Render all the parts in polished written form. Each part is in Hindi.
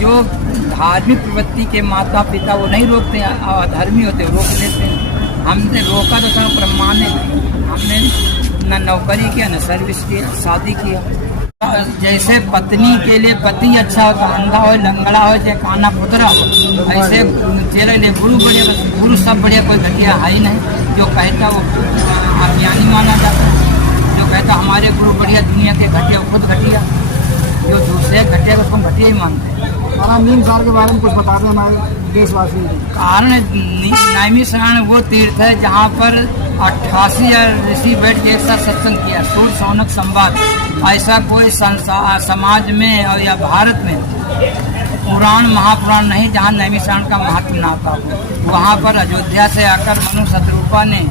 जो धार्मिक प्रवृत्ति के माता पिता वो नहीं रोकते, अधर्मी होते रोक लेते हैं। हमने रोका तो सब प्रमाणित, हमने न नौकरी किया न सर्विस किया, शादी किया। जैसे पत्नी के लिए पति अच्छा हो, अंधा हो, लंगड़ा हो, चाहे काना पुतरा हो, ऐसे तेरे लिए गुरु बढ़िया, बस गुरु सब बढ़िया, कोई घटिया है ही नहीं। जो कहता वो अज्ञानी माना जाता है, जो कहता हमारे गुरु बढ़िया, दुनिया के घटिया खुद घटिया, जो दूसरे घटिया उसको घटिया ही मानते हैं। नीमसार के बारे में कुछ बता दें हमारे देशवासियों को। कारण नैमिषारण्य वो तीर्थ है जहाँ पर 88 ऋषि बैठ के एक साथ सत्संग किया, सूर्य सौनक संवाद। ऐसा कोई समाज में और या भारत में पुराण महापुराण नहीं जहाँ नैमिषारण्य का महात्म्य ना था। वहाँ पर अयोध्या से आकर मनु शत्रुपा ने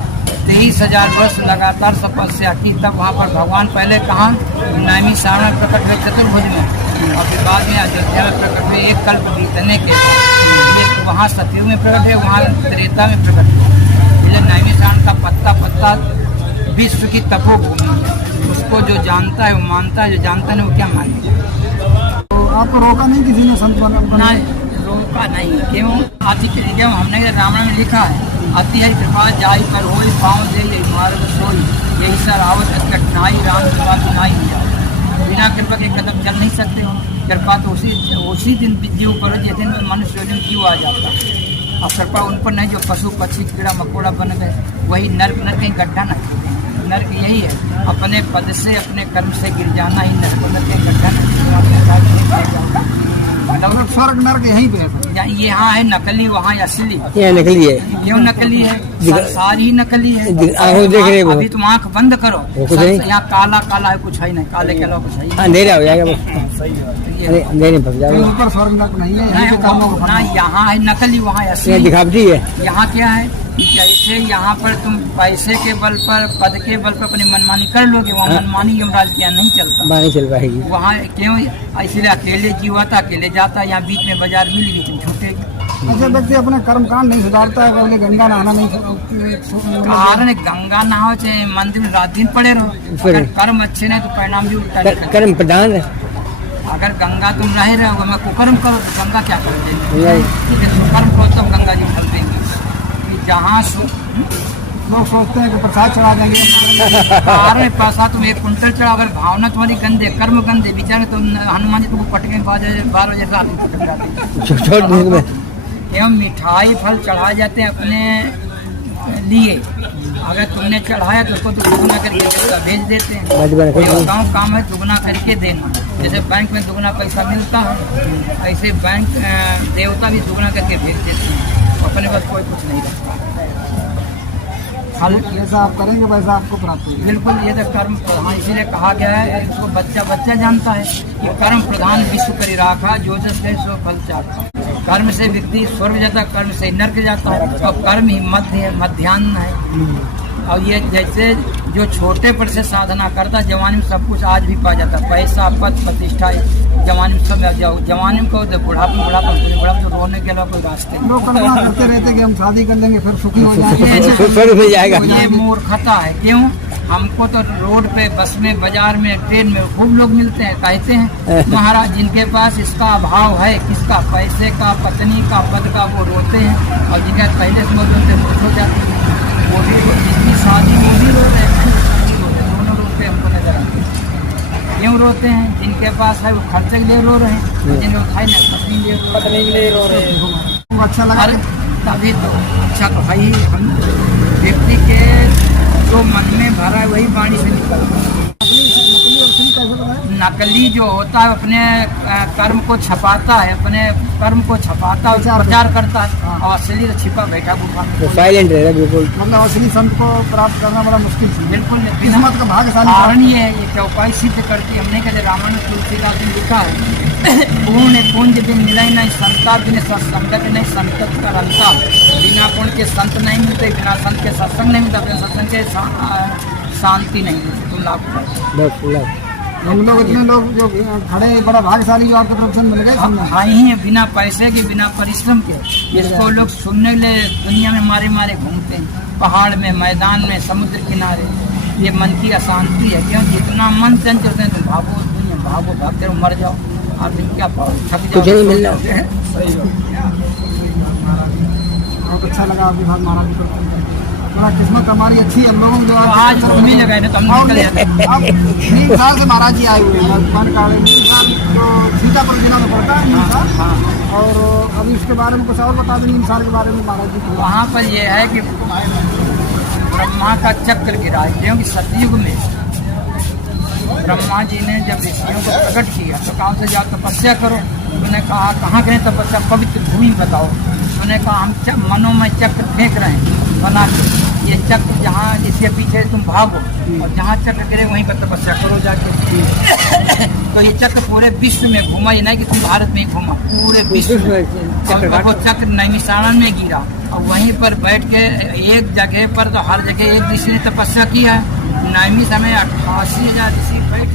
23,000 वर्ष लगातार तपस्या की, तब वहाँ पर भगवान पहले कहाँ नैमिषारण्य प्रकट हुए चतुर्भुज में, और फिर बाद में अयोध्या में प्रकट हुए एक कल्प बीतने के बाद। वहाँ सतयुग में प्रकट है, वहाँ त्रेता में प्रकट है। इसलिए नैमिषारण्य का पत्ता पत्ता विश्व की तपोभूमि है। उसको जो जानता है वो मानता है, जो जानता नहीं वो क्या मानेगा। तो आपको रोका नहीं किसी ने संत ना रोका नहीं, क्यों? क्यों हमने रामायण में लिखा है, अति है कृपा जाई पर होई, पाँव दे यही मार्ग सोई, यही सरावत कठिनाई राम कृपा सुनाई दिया। बिना कृपा के कदम चल नहीं सकते हो। कृपा तो उसी दिन जीव पर, जिस दिन मनुष्य दिन जीव आ जाता है। और कृपा उन पर नहीं जो पशु पक्षी कीड़ा मकोड़ा बन गए, वही नर्क न कहीं गड्ढा नहीं। नर्क यही है, अपने पद से अपने कर्म से गिर जाना ही नर्क, न कहीं गड्ढा नहीं। मतलब स्वर्ग नर्क यहीं पे है। यहाँ है नकली, वहाँ असली। ये नकली है। क्यों नकली है? संसार ही नकली है। देख रहे हो, अभी तुम आँख बंद करो, यहाँ काला काला है, कुछ है नहीं, काले के अलावा कुछ है नहीं। अंधेरा हो जाएगा, अंधेरे फंस जाएगा। ऊपर स्वर्ग नर्क नहीं है, ना यहाँ है नकली, वहाँ असली दिखावटी है। यहाँ क्या है, जैसे यहाँ पर तुम पैसे के बल पर, पद के बल पर अपनी मनमानी कर लोगे, वहाँ मनमानी यमराज के यहाँ नहीं चलता, नहीं चल पाएगी। वहाँ क्यों? इसलिए अकेले जीव आता, अकेले जाता, यहाँ बीच में बाजार मिल गई तुम छूटेगी। अच्छा, व्यक्ति अपने कर्म कांड नहीं सुधारता है, पहले गंगा नहाना नहीं। कारण गंगा नहाओ, चाहे मंदिर में रात दिन पड़े रहो, अगर कर्म अच्छे नहीं तो परिणाम भी उल्टा। कर्म प्रधान है। अगर गंगा तुम रह रहे हो, मैं कुकर्म करो तो गंगा क्या कर देंगे? सुकर्म करो तो गंगा जी भर देंगे। जहाँ लोग सोचते हैं कि प्रसाद चढ़ा देंगे। अरे पैसा तुम 1 कुंटल चढ़ा, अगर भावना तुम्हारी गंदे, कर्म गंदे, विचार तो हनुमान जी तुमको पटके 12 बजे रात में पटक जाते हैं। एवं मिठाई फल चढ़ाए जाते हैं अपने लिए, अगर तुमने चढ़ाया तो उसको तो दुगना करके भेज देते हैं। गाँव काम है दुगना करके देना। जैसे बैंक में दुगना पैसा मिलता है, ऐसे बैंक देवता भी दुगना करके भेज देते हैं। अपने पास कोई कुछ नहीं रखता। जैसा आप करेंगे वैसा आपको प्राप्त होगा। बिल्कुल, ये तो कर्म प्रधान, इसीलिए कहा गया है, इसको बच्चा जानता है कि कर्म प्रधान विश्व करी राखा, जो जस है सो फल चाखा। कर्म से व्यक्ति स्वर्ग जाता, कर्म से नर्क जाता है, और कर्म ही मध्याह्न है। और ये जैसे जो छोटे पर से साधना करता, जवानी में सब कुछ आज भी पा जाता, पैसा पद प्रतिष्ठा जवानी में सब जाओ। जवानी में कहो तो बुढ़ापा तो रोने के अलावा कोई रास्ते नहीं। लोग कल्पना करते रहते कि हम शादी कर लेंगे फिर सुखी हो जाएंगे। ये मूर्खता है। क्यों? हमको तो रोड पे, बस में, बाजार में, ट्रेन में खूब लोग मिलते हैं, कहते हैं महाराज जिनके पास इसका अभाव है, किसका, पैसे का, पत्नी का, पद का, वो रोते हैं। और जिनके पहले से मौजूद खुश हो जाते हैं, वो भी जिसकी शादी वो भी रोते हैं, दोनों रोते हैं, हमको नजर आते हैं। क्यों रोते हैं? जिनके पास है वो खर्चे के लिए रो रहे हैं, जिनके पास है ना पत्नी के लिए रो रहे हैं। अच्छा लगा तभी तो अच्छा तो भाई, हम व्यक्ति के जो मन में भरा है वही वाणी से निकलता है। नकली जो होता है अपने कर्म को छपाता है, अपने कर्म को छपाता है, प्रचार करता है, और असली तो छिपा बैठा गुफा में, साइलेंट रहेगा बिल्कुल। मतलब असली संत को प्राप्त करना बड़ा मुश्किल है। बिल्कुल किस्मत का भाग्यशाली कारण ये है, ये क्या उपाय सिद्ध करती। हमने कहते रामायण तुलसीदास ने लिखा है, पूर्ण पुंज दिन मिला नहीं संता, बिना सत्संगत नहीं संतत करंता। बिना पुण्य के संत नहीं मिलते, बिना संत के सत्संग नहीं मिलता, बिना सत्संग के शांति नहीं मिलती। तुम लाभ हम लोग इतने लोग जो खड़े, बड़ा भाग्यशाली आपके प्रोफेशन मिल गए। हाँ ही है, बिना पैसे के, बिना परिश्रम के। इसको लोग सुनने के लिए दुनिया में मारे मारे घूमते हैं, पहाड़ में, मैदान में, समुद्र किनारे। ये मन की अशांति है। क्यों? जितना मन चंचल है तो भागो दुनिया, भागो भागते रहो, मर जाओ। आदमी क्या थक कुछ नहीं मिल रहा। बहुत अच्छा लगा आपके साथ महाराज जी को। बड़ा किस्मत हमारी अच्छी है, हम लोगों को आज हम ही लगाए थे तो हम निकल जाते। अब 3 साल से महाराज जी आए हुए हैं मन का जो सीतापुर जिला में पड़ता है नीमसार। और अभी इसके बारे में कुछ और बता दें नीमसार के बारे में महाराज जी को। वहाँ पर ये है कि ब्रह्मा का चक्र गिरा है, क्योंकि सतयुग में ब्रह्मा जी ने जब ऋषियों को प्रकट किया तो कहाँ से जाओ तपस्या करो। उन्होंने कहा कहाँ करें तपस्या, पवित्र भूमि बताओ। उन्होंने कहा हम मनोमय चक्र फेंक रहे हैं बना के, ये चक्र जहाँ इसके पीछे तुम भागो और जहाँ चक्र गिरे वहीं पर तपस्या करो जाके। तो ये चक्र पूरे विश्व में घूमा, ये नहीं कि तुम भारत में ही घूमा, पूरे विश्व में। और वो चक्र नैमिषारण्य में गिरा और वहीं पर बैठ के एक जगह पर तो हर जगह एक ऋषि ने तपस्या किया है। नैमिष में 88,000 ऋषि बैठ